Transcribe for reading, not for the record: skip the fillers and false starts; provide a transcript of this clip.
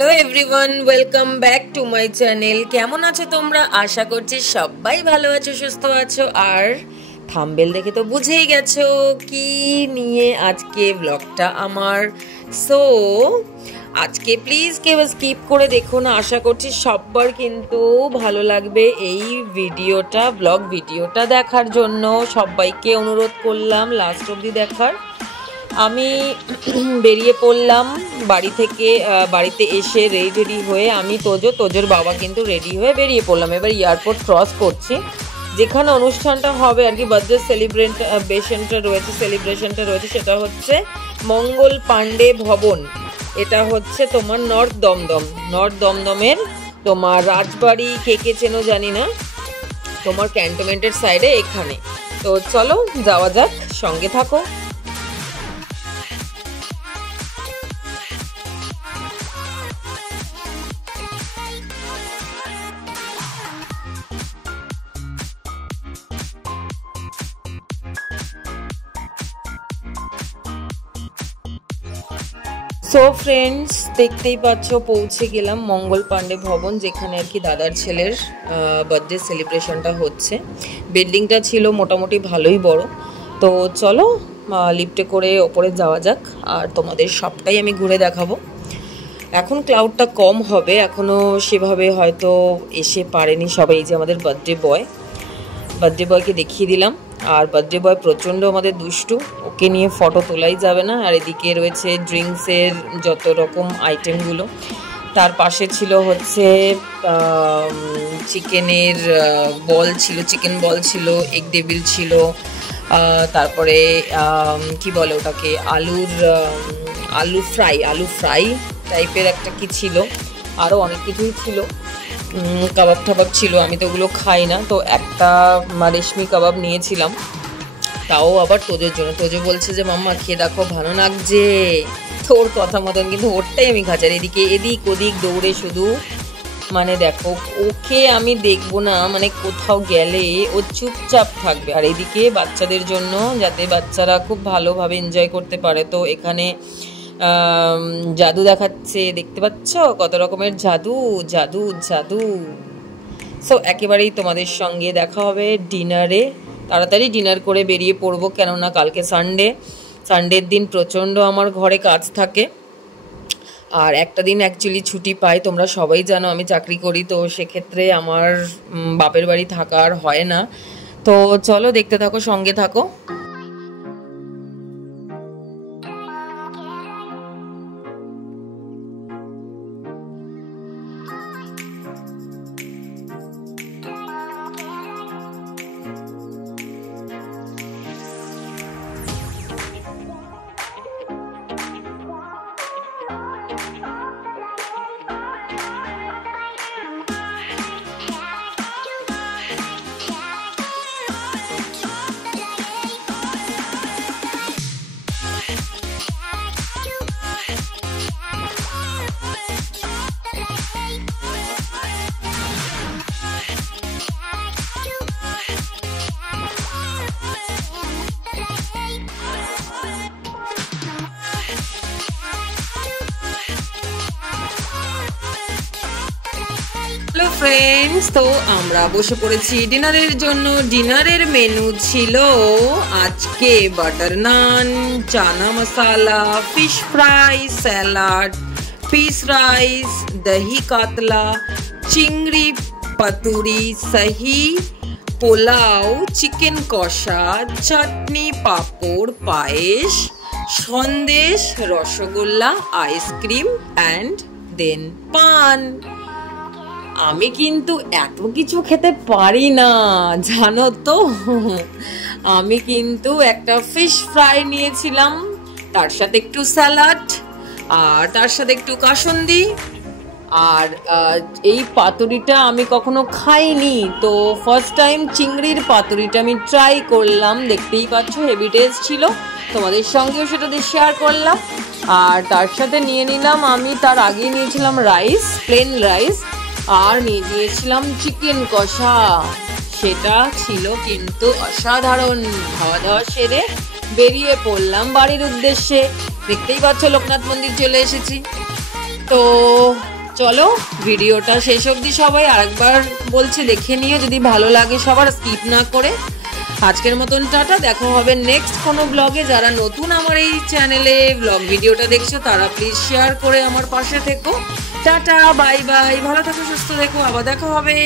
Hello everyone, welcome back to my channel. কেমন আছো তোমরা? আশা করছি সবাই ভালো আছো, সুস্থ আছো। আর থাম্বনেল দেখে তো বুঝেই গেছো কি নিয়ে আজকে ব্লগটা আমার। সো আজকে প্লিজ কেউ স্কিপ করে দেখো না, আশা করছি সবার কিন্তু ভালো লাগবে এই ভিডিওটা, ব্লগ ভিডিওটা দেখার জন্য সবাইকে অনুরোধ করলাম লাস্ট অবধি দেখার। আমি বেরিয়ে পড়লাম বাড়ি থেকে, বাড়িতে এসে রেডি হয়ে আমি তোজোর বাবা কিন্তু রেডি হয়ে বেরিয়ে পড়লাম। এবার এয়ারপোর্ট ক্রস করছি, যেখানে অনুষ্ঠানটা হবে আর কি, বার্থডে সেলিব্রেশনটা রয়েছে সেটা হচ্ছে মঙ্গল পাণ্ডে ভবন। এটা হচ্ছে তোমার নর্থ দমদমের তোমার রাজবাড়ি, কে চেনো জানি না, তোমার ক্যান্টনমেন্টের সাইডে এখানে। তো চলো যাওয়া যাক, সঙ্গে থাকো। সো ফ্রেন্ডস, দেখতেই পাচ্ছ পৌঁছে গেলাম মঙ্গল পাণ্ডে ভবন, যেখানে আর কি দাদার ছেলের বার্থডে সেলিব্রেশনটা হচ্ছে। বিল্ডিংটা ছিল মোটামুটি ভালোই বড়। তো চলো লিফটে করে ওপরে যাওয়া যাক, আর তোমাদের সবটাই আমি ঘুরে দেখাবো। এখন ক্লাউডটা কম হবে, এখনও সেভাবে হয়তো এসে পারেনি সবাই। এই যে আমাদের বার্থডে বয়কে দেখিয়ে দিলাম। আর বার্থডে বয় প্রচণ্ড আমাদের দুষ্টু, ওকে নিয়ে ফটো তোলাই যাবে না। আর এদিকে রয়েছে ড্রিঙ্কসের যত রকম আইটেমগুলো। তার পাশে ছিল হচ্ছে চিকেনের বল ছিল, চিকেন বল ছিল, এগ ডেভিল ছিল, তারপরে কি বলে ওটাকে, আলু ফ্রাই টাইপের একটা কি ছিল, আরও অনেক কিছুই ছিল, কাবাব টাবাব ছিল। আমি তো ওগুলো খাই না, তো একটা রেশমি কাবাব নিয়েছিলাম, তাও আবার তোজোর জন্য। তোজো বলছে যে মাম্মা খেয়ে দেখো, ভালো লাগছে। তোর কথা মতন কিন্তু ওরটাই আমি খাচ্ছি। আর এদিক ওদিক দৌড়ে শুধু মানে দেখো, ওকে আমি দেখবো না, মানে কোথাও গেলে ও চুপচাপ থাকবে। আর এদিকে বাচ্চাদের জন্য, যাতে বাচ্চারা খুব ভালোভাবে এনজয় করতে পারে, তো এখানে জাদু দেখাচ্ছে, দেখতে পাচ্ছ কত রকমের জাদু। সো একেবারেই তোমাদের সঙ্গে দেখা হবে ডিনারে। তাড়াতাড়ি ডিনার করে বেরিয়ে পড়বো, কেননা কালকে সানডের দিন প্রচণ্ড আমার ঘরে কাজ থাকে। আর একটা দিন অ্যাকচুয়ালি ছুটি পাই, তোমরা সবাই জানো আমি চাকরি করি, তো সেক্ষেত্রে আমার বাপের বাড়ি থাকার হয় না। তো চলো দেখতে থাকো, সঙ্গে থাকো। হ্যালো ফ্রেন্ডস, তো আমরা বসে পড়েছি ডিনারের জন্য। ডিনারের মেনু ছিল আজকে butter naan, chana masala, fish fry, salad, peas rice, দহি কাতলা, চিংড়ি পাতুরি, সাহি পোলাও, চিকেন কষা, chutney, papad, payesh, sandesh, rasgulla, ice cream and then paan. আমি কিন্তু এত কিছু খেতে পারি না, জানো তো। আমি কিন্তু একটা ফিশ ফ্রাই নিয়েছিলাম, তার সাথে একটু স্যালাড, আর তার সাথে একটু কাসুন্দি। আর এই পাতুরিটা আমি কখনো খাইনি, তো ফার্স্ট টাইম চিংড়ির পাতুরিটা আমি ট্রাই করলাম। দেখতেই পাচ্ছ হেভি টেস্ট ছিল, তোমাদের সঙ্গেও সেটা শেয়ার করলাম। আর তার সাথে নিয়ে নিলাম, আমি তার আগে নিয়েছিলাম রাইস, প্লেন রাইস, আর নিয়ে নিয়েছিলাম চিকেন কষা। সেটা ছিল কিন্তু অসাধারণ। খাওয়া দাওয়া সেরে বেরিয়ে পড়লাম বাড়ির উদ্দেশ্যে। দেখতেই পাচ্ছ লোকনাথ মন্দির চলে এসেছি। তো চলো ভিডিওটা শেষ অবধি সবাই আরেকবার বলছে দেখে নিও, যদি ভালো লাগে সবার স্কিপ না করে। আজকের মতন টাটা, দেখা হবে নেক্সট কোনো ব্লগে। যারা নতুন আমার এই চ্যানেলে ব্লগ ভিডিওটা দেখছো তারা প্লিজ শেয়ার করে আমার পাশে থেকো। টাটা, বাই বাই, ভালো থেকো, সুস্থ থেকো, আবার দেখা হবে।